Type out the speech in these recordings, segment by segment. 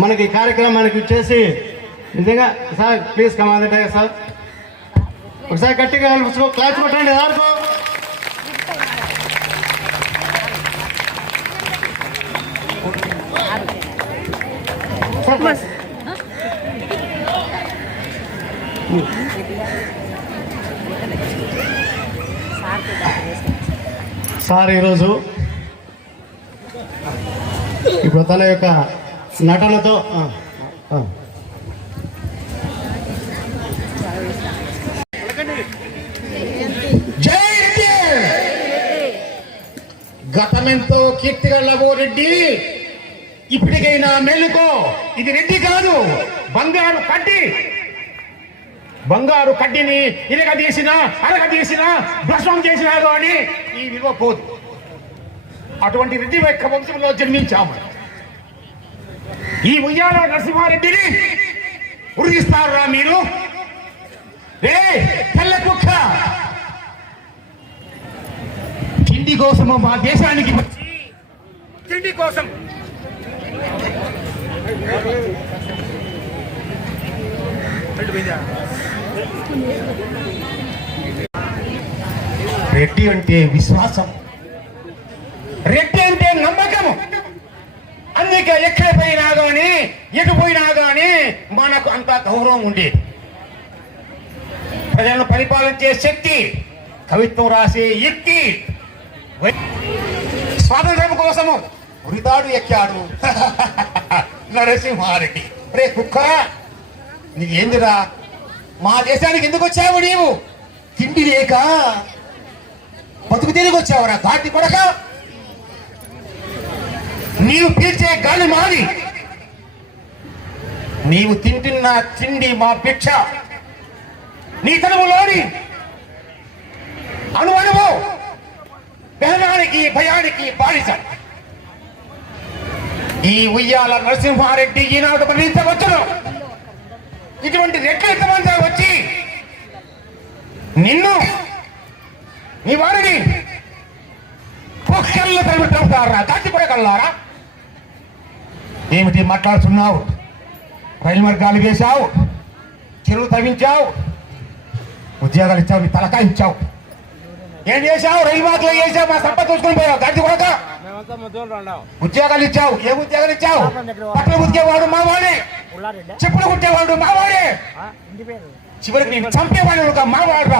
మనకి కార్యక్రమానికి వచ్చేసి నిజంగా సార్ ప్లీజ్ కమాండ్ సార్ ఒకసారి గట్టిగా క్లాస్ కొట్టండి ఎవరికో. సార్ ఈరోజు ఇప్పుడు తన యొక్క నటనతో గతమెంతో కీర్తిగల రెడ్డి ఇప్పటికైనా మెల్లుకో. ఇది రెడ్డి కాదు, బంగారు కడ్డిని ఇరగదీసినా అరగదీసినా భస్మం చేసినా కానీ ఈ విలువ పోదు. అటువంటి రెడ్డి యొక్క వంశంలో జన్మించాము. ఈ ఉయ్యాల నరసింహారెడ్డిని ఉరిగిస్తారా మీరు? తెల్ల కుక్క తిండి కోసము మా దేశానికి వచ్చి తిండి కోసం రెడ్డి అంటే విశ్వాసం, రెడ్డి అంటే నమ్మకము. అందుకే ఎక్కడ పోయినా కానీ ఎటు పోయినా కానీ మనకు అంత గౌరవం ఉండేది. ప్రజలను పరిపాలించే శక్తి, కవిత్వం రాసే ఎక్కి స్వాతంత్రం కోసము ఉరితాడు ఎక్కాడు నరసింహారెడ్డి. రే కుక్క, నీకేందిరా? మా దేశానికి ఎందుకు వచ్చావు నీవు? తిండి లేక బతుకు తిరిగి వచ్చావురా గాడి కొడక. నీవు పీల్చే గాలి మాది, నీవు తింటున్న తిండి మా భిక్ష. నీ తనములోని అణువణువు బెహనానికి భయానికి బానిస. ఈ ఉయ్యాల నరసింహారెడ్డి ఈనాడు మరణించవచ్చును. ఇటువంటి రెట్లు ఎంతమంది వచ్చి నిన్ను నీ వారిని కుక్కల్లో తరిమిట్టారా దాచిపోయగలరా? ఏమిటి మాట్లాడుతున్నావు? రైలు మార్గాలు వేశావు, చెరువు తవ్వించావు, ఉద్యోగాలు ఇచ్చావు, నీ తలకాయ ఇచ్చావు. ఏం చేశావు? రైలు మార్గాలు వేసావు, మా సంపద చూసుకొని పోయావు. దాచి కొడక ఉద్యోగాలు ఇచ్చావు. ఏం ఉద్యోగాలు ఇచ్చావు? పట్టలు ఉద్యోగవాడు మావాడే, చెప్పులు కుట్టేవాడు మావాడే, చివరికి నేను చంపేవాడు ఒక మావాడు.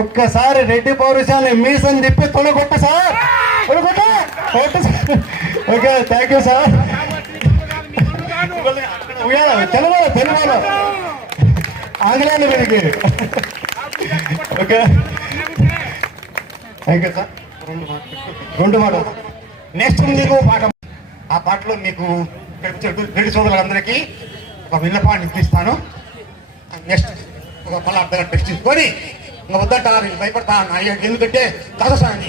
ఒక్కసారి రెడ్డి పౌరుషాన్ని మీసని చెప్పి తొలగొట్ట సార్, తొలగొట్ట. Okay, thank you sir. Telugu తెలుగులో ఆంగ్లేయులు వీరికి. Okay, thank you sir. రెండు మాటలు. నెక్స్ట్ మీకు పాట, ఆ పాటలో మీకు రెడ్డి సోదరులందరికీ ఒక విన్నపాన్ని ఇప్పిస్తాను. నెక్స్ట్ ఒక మళ్ళీ అర్ధగంట టెస్ట్ తీసుకొని ఇంకా వద్దంటారు, భయపడతా ఎందుకంటే కథ సాంగ్